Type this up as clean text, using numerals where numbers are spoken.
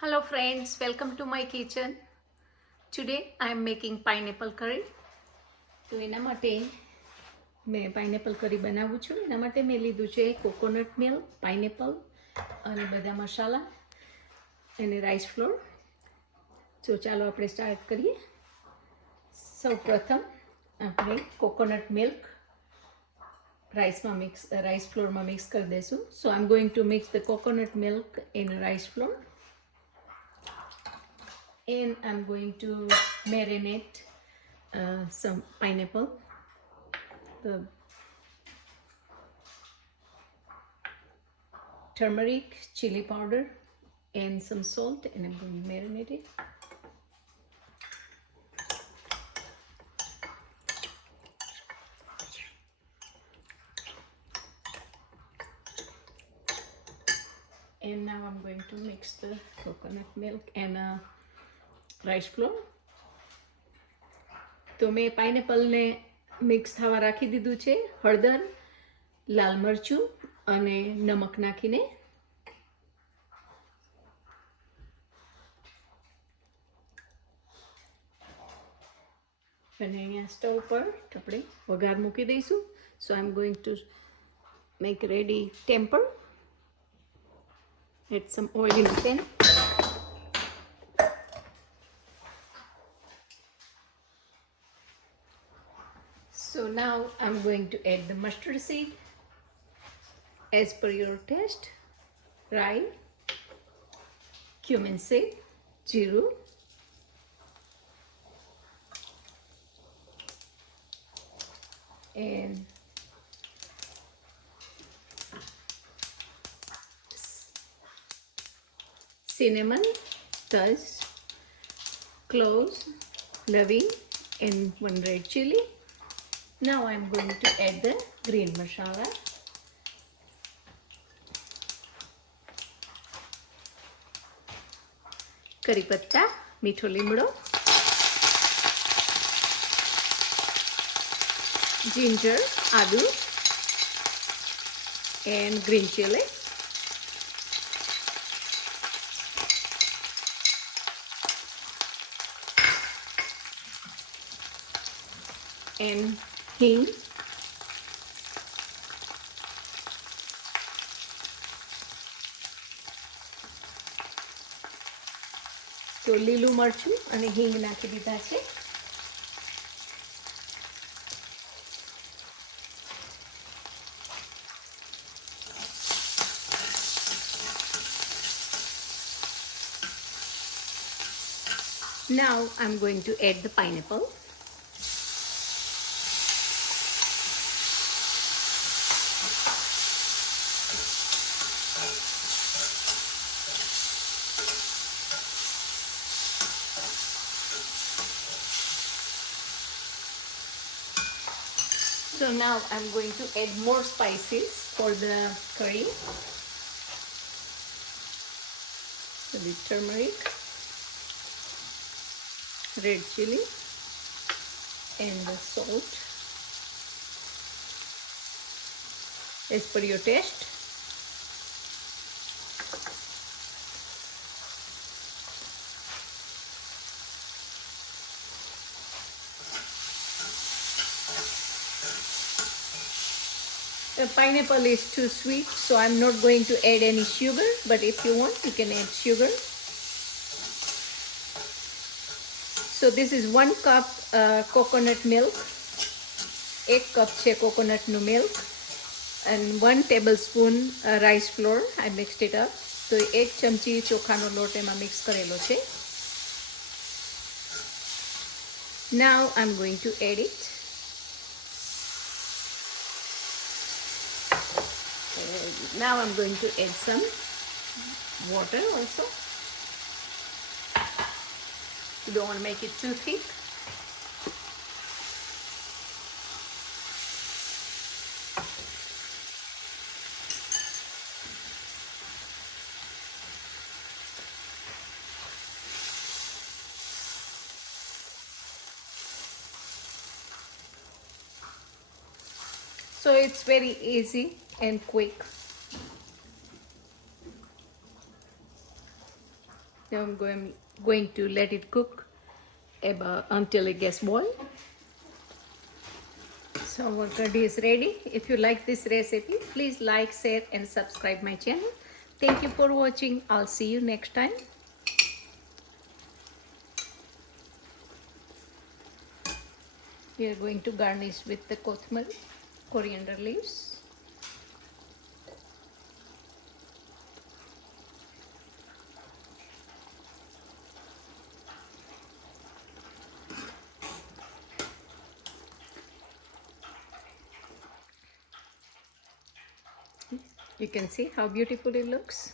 Hello friends, welcome to my kitchen. Today I am making pineapple curry. તો એના માટે મેં પાઇનેપલ કરી બનાવું છું. એના માટે મેં લીધું છે કોકોનટ મિલ્ક, પાઇનેપલ અને બધા મસાલા અને રાઈસ ફ્લોર. તો ચાલો આપણે સ્ટાર્ટ કરીએ. સૌ પ્રથમ આપણે કોકોનટ મિલ્ક રાઈસ ફ્લોરમાં મિક્સ કરી દઈશું. So I am going to mix the coconut milk in rice flour. And I'm going to marinate some pineapple, the turmeric, chili powder, and some salt, and I'm going to marinate it. And now I'm going to mix the coconut milk and rice floor. તો મેં પાઇનેપલને mix થવા રાખી દીધું છે. હળદર, લાલ મરચું અને નમક નાખીને. અને અહીંયા સ્ટવ પર આપણે વઘાર મૂકી દઈશું. So I am going to make ready temper. Add some oil in pan. So now I'm going to add the mustard seed as per your taste, rye, cumin seed, jeeru, and cinnamon, dust, cloves, laving, and one red chili. Now I'm going to add the green masala. Curry patta, મીઠો લીમડો, ginger, આદુ, and green chili. And હિંગ, તો લીલું મરચું અને હિંગ નાખી દીધા છે. Now I'm going to add the pineapple. So now I'm going to add more spices for the curry. So the turmeric, red chili, and the salt as per your taste. The pineapple is too sweet, so I'm not going to add any sugar, but if you want, you can add sugar. So this is 1 cup coconut milk. 1 cup છે coconutનું milk. And 1 tablespoon rice flour. I mixed it up. So 1 ચમચી ચોખાનો લોટ એમાં mix કરેલો છે. Now I'm going to add it. Now I'm going to add some water also. You don't want to make it too thick. So it's very easy and quick. Now I'm going to let it cook until it gets boiled. So our curry is ready. If you like this recipe, please like, share and subscribe my channel. Thank you for watching. I'll see you next time. We are going to garnish with the coriander leaves. You can see how beautiful it looks.